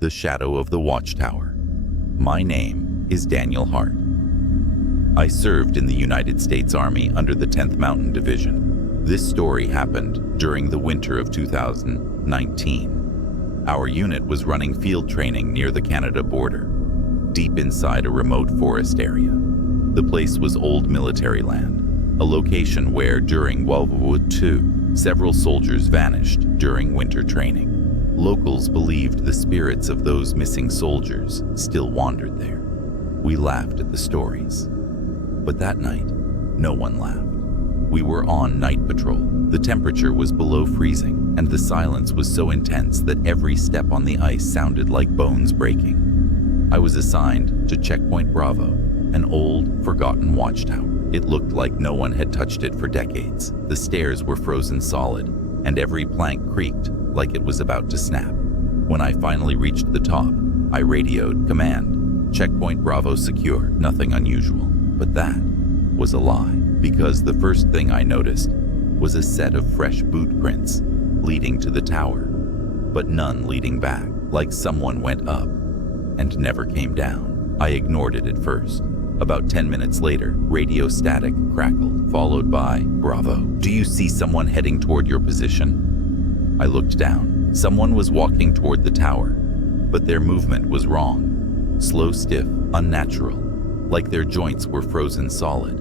The Shadow of the Watchtower. My name is Daniel Hart. I served in the United States Army under the 10th Mountain Division. This story happened during the winter of 2019. Our unit was running field training near the Canada border, deep inside a remote forest area. The place was old military land, a location where during World War II, several soldiers vanished during winter training. Locals believed the spirits of those missing soldiers still wandered there. We laughed at the stories. But that night, no one laughed. We were on night patrol. The temperature was below freezing, and the silence was so intense that every step on the ice sounded like bones breaking. I was assigned to Checkpoint Bravo, an old, forgotten watchtower. It looked like no one had touched it for decades. The stairs were frozen solid, and every plank creaked like it was about to snap. When I finally reached the top, I radioed, "Command, Checkpoint Bravo secure." Nothing unusual. But that was a lie, because the first thing I noticed was a set of fresh boot prints leading to the tower, but none leading back, like someone went up and never came down. I ignored it at first. About 10 minutes later, radio static crackled, followed by, "Bravo, do you see someone heading toward your position?" I looked down. Someone was walking toward the tower, but their movement was wrong. Slow, stiff, unnatural, like their joints were frozen solid.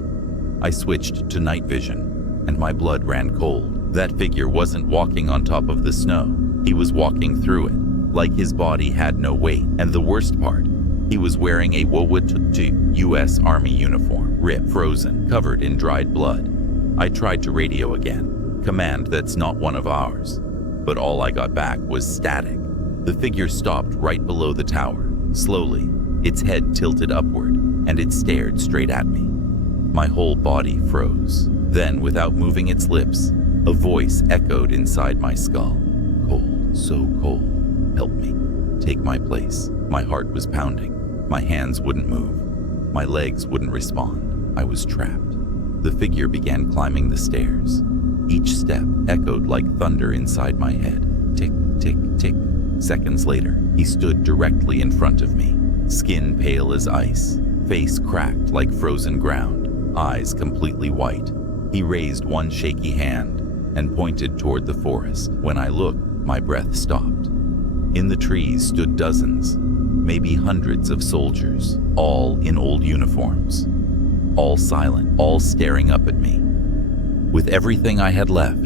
I switched to night vision, and my blood ran cold. That figure wasn't walking on top of the snow. He was walking through it, like his body had no weight. And the worst part, he was wearing a 𝗧𝗢𝗪𝗥𝗥𝗥 U.S. Army uniform, ripped, frozen, covered in dried blood. I tried to radio again, "Command, that's not one of ours." But all I got back was static. The figure stopped right below the tower. Slowly, its head tilted upward, and it stared straight at me. My whole body froze. Then, without moving its lips, a voice echoed inside my skull. "Cold, so cold. Help me. Take my place." My heart was pounding. My hands wouldn't move. My legs wouldn't respond. I was trapped. The figure began climbing the stairs. Each step echoed like thunder inside my head. Tick, tick, tick. Seconds later, he stood directly in front of me, skin pale as ice, face cracked like frozen ground, eyes completely white. He raised one shaky hand and pointed toward the forest. When I looked, my breath stopped. In the trees stood dozens, maybe hundreds of soldiers, all in old uniforms, all silent, all staring up at me. With everything I had left,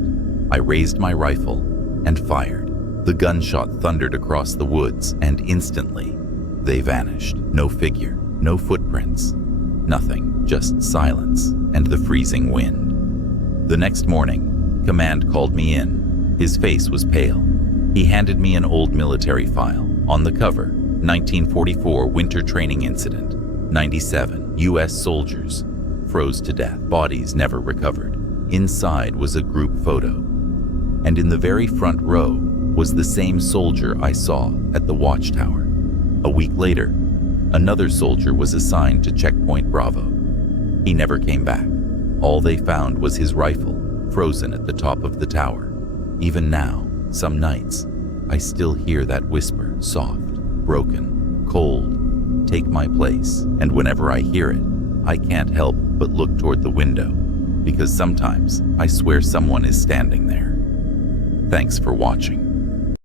I raised my rifle and fired. The gunshot thundered across the woods, and instantly, they vanished. No figure, no footprints, nothing, just silence and the freezing wind. The next morning, Command called me in. His face was pale. He handed me an old military file. On the cover, 1944 winter training incident. 97 U.S. soldiers froze to death, bodies never recovered. Inside was a group photo, and in the very front row was the same soldier I saw at the watchtower. A week later, another soldier was assigned to Checkpoint Bravo. He never came back. All they found was his rifle, frozen at the top of the tower. Even now, some nights, I still hear that whisper, soft, broken, cold, "Take my place." And whenever I hear it, I can't help but look toward the window, because sometimes I swear someone is standing there. Thanks for watching.